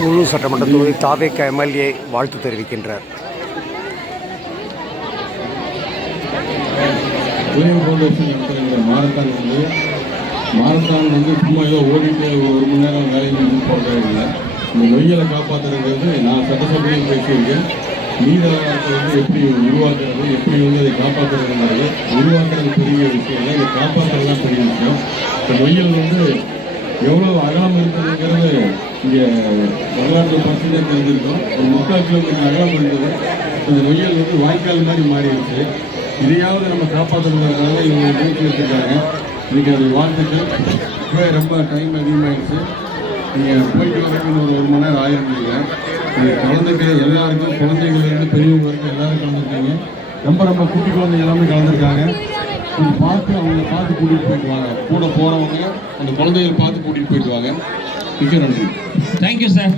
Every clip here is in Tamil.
சூலூர் சட்டமன்ற தொகுதி தாவேக எம்எல்ஏ வாழ்த்து தெரிவிக்கின்றார். மாரத்தான் சும்மா ஏதோ ஓடிட்டு ஒரு மணி நேரம் வேலை போடுறது இல்லை. இந்த நொய்யலை காப்பாற்றுறது நான் சட்டசபையில் பேசியிருக்கேன். நீதவாளத்தை எப்படி உருவாக்குறது, எப்படி அதை காப்பாற்றுறது, உருவாக்குறது பெரிய விஷயம் இல்லை, இதை காப்பாற்றுறது தான் பெரிய விஷயம். இந்த நொய்யல் எவ்வளோ அகலம் இருக்குதுங்கிறது இங்கே வரலாற்று பர்சன்டேஜ் தெரிஞ்சிருக்கோம். ஒரு 3/4 கிலோமீட்டர் அகலம் இருந்தது. இந்த நொய்யல் வாய்க்கால் மாதிரி மாறிடுச்சு. இதையாவது நம்ம காப்பாற்றுறதுக்காக இவங்க நிறுத்தி வச்சுருக்காங்க. இன்றைக்கி அது வாழ்த்துக்கள். இப்போ ரொம்ப டைம் அதிகமாகிடுச்சு. நீங்கள் போயிட்டு வரக்கு ஒரு மணி நேரம் ஆயிருக்கீங்க. கலந்துக்க எல்லாருக்கும், குழந்தைங்கள்லேருந்து பெரியவங்க வரைக்கும் எல்லோரும் கலந்துருக்காங்க. ரொம்ப குட்டி குழந்தைங்க எல்லாமே கலந்துருக்காங்க. இது பார்த்து அவங்கள பார்த்து கூட்டிகிட்டு போயிட்டு வாங்க. கூட போகிறவங்க அந்த குழந்தைகளை பார்த்து கூட்டிகிட்டு போயிட்டு வாங்க. மிக நன்றி. Thank you sir.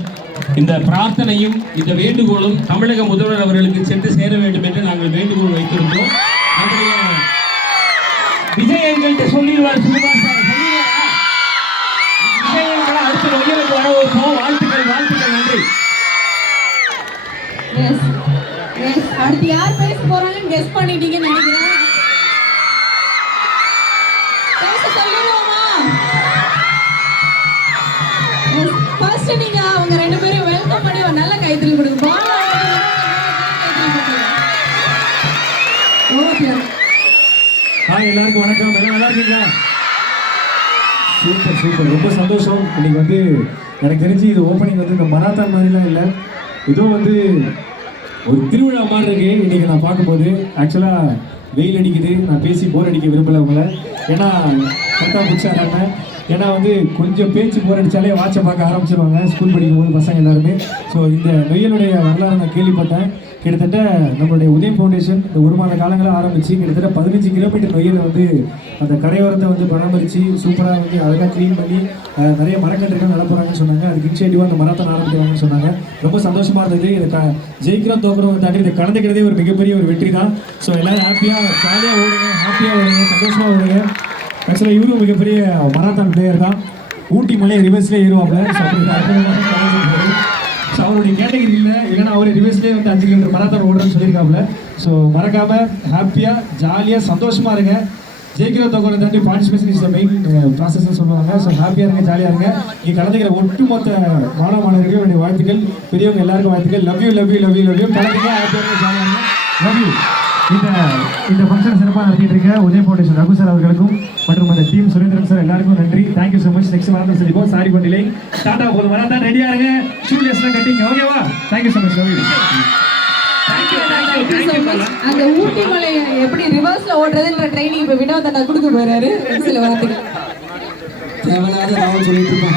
இந்த பிரார்த்தனையும் இந்த வேண்டுகோளும் தமிழக முதல்வர் அவர்களுக்கு சென்று சேர வேண்டும் என்று நாங்கள் வேண்டுகோள் வைத்திருந்தோம். நம்முடைய விஜய் எங்கள்கிட்ட சொல்லிடுவார். விஜய் எங்களை அடுத்த நொய்யலுக்கு வர வைப்போம். வாழ்த்துக்கள், வாழ்த்துக்கள், நன்றி. அடுத்து யார் பேச போறாங்கன்னு கெஸ் பண்ணிட்டீங்கன்னு நினைக்கிறேன். பேச சொல்லுவோமா? ஃபர்ஸ்ட் நீங்க அவங்க ரெண்டு பேரும் வெல்கம் பண்ணி ஒரு நல்ல கைத்தறி கொடுங்க. ஹாய், எல்லாருக்கும் வணக்கம். எல்லாம் நல்லா இருக்கீங்களா? சூப்பர் சூப்பர், ரொம்ப சந்தோஷம். இன்னைக்கு எனக்கு தெரிஞ்சு இது ஓப்பனிங் இந்த மராத்தான் மாதிரிலாம் இல்லை, ஏதோ ஒரு திருவிழா மாதிரி இருக்கு. இன்னைக்கு நான் பார்க்கும்போது ஆக்சுவலாக வெயில் அடிக்குது, நான் பேசி போர் அடிக்க விரும்பலை உங்களை. ஏன்னா கரெக்டாக பிடிச்சாங்க. ஏன்னா கொஞ்சம் பேச்சு போர் அடித்தாலே வாட்சை பார்க்க ஆரம்பிச்சிருவாங்க ஸ்கூல் படிக்கும்போது பசங்க எல்லாருமே. ஸோ இந்த நொய்யலுடைய வரலாறு நான் கேள்விப்பட்டேன். கிட்டத்தட்ட நம்மளுடைய உதயம் ஃபவுண்டேஷன் இந்த 1 மாத காலங்களாக ஆரம்பித்து கிட்டத்தட்ட 15 கிலோமீட்டர் நொய்யலை அந்த கரையோரத்தை பராமரித்து சூப்பராக அதெல்லாம் க்ளீன் பண்ணி நிறைய மரக்கன்றுகள் நட போகிறாங்கன்னு சொன்னாங்க. அதுக்கு இனிஷியேட்டிவாக அந்த மரத்தான் ஆரம்பிக்கிறாங்கன்னு சொன்னாங்க. ரொம்ப சந்தோஷமாக இருந்தது. இதை ஜெயிக்கிறோம் தோக்குறோம் தாண்டி இதை கலந்துக்கிறதே ஒரு மிகப்பெரிய ஒரு வெற்றி தான். ஸோ எல்லோரும் ஹாப்பியாக ஜாலியாக ஓடுங்க, ஹாப்பியாக ஓடுங்க, சந்தோஷமாக ஓடுங்க. ஆக்சுவலாக இவரும் மிகப்பெரிய மராத்தான் பிளேயர் தான். ஊட்டி மலையை ரிவர்ஸ்லேயே ஏறுவாப்பில். ஸோ அவருடைய கேட்டகரி இல்லை, இல்லைன்னா அவர் ரிவர்ஸ்லேயே 5 கிலோமீட்டர் மராத்தான் ஓடுறேன்னு சொல்லியிருக்காப்புல. ஸோ மறக்காமல் ஹாப்பியாக ஜாலியாக சந்தோஷமாக இருங்க. ஜெயிக்கிற தொகை தாண்டி பார்ட்டிசிபேஷன் இஸ் த மெயின் ப்ராசஸ்ன்னு சொல்லுவாங்க. ஸோ ஹாப்பியாக இருங்க, ஜாலியாக இருங்க. இங்கே கலந்துக்கிற ஒட்டுமொத்த மாணவர்களுக்கு என்னுடைய வாழ்த்துக்கள், பெரியவங்க எல்லாருக்கும் வாழ்த்துக்கள். Love you love you love you love you. கலந்துங்க, ஹாப்பியாக இருங்க, ஜாலியாக இருங்க. Love you. இந்த ஃபங்க்ஷன் சிறப்பாக நடத்திட்டு இருக்க உதயம் ஃபவுண்டேஷன் ரகு சார் அவர்களுக்கும் மற்றும் அந்த டீம் சுரேந்திரன் சார் எல்லாருக்கும் நன்றி. Thank you so much. Next marathon சந்திப்போம். Sorry for delay. டாடா. போதும், மராத்தான் ரெடியா இருங்க. ஷூலெஸ்லாம் கட்டிங்க, ஓகேவா? Thank you so much. Love you. அந்த ஊட்டி மலை எப்படி ரிவர்ஸ்ல ஓடுறதுன்ற ட்ரைனிங் இப்ப வினோத் அண்ணா கொடுக்க போறாரு. சில வார்த்தைகள் தேவையில்லாத நான் சொல்லிட்டு இருப்பேன்.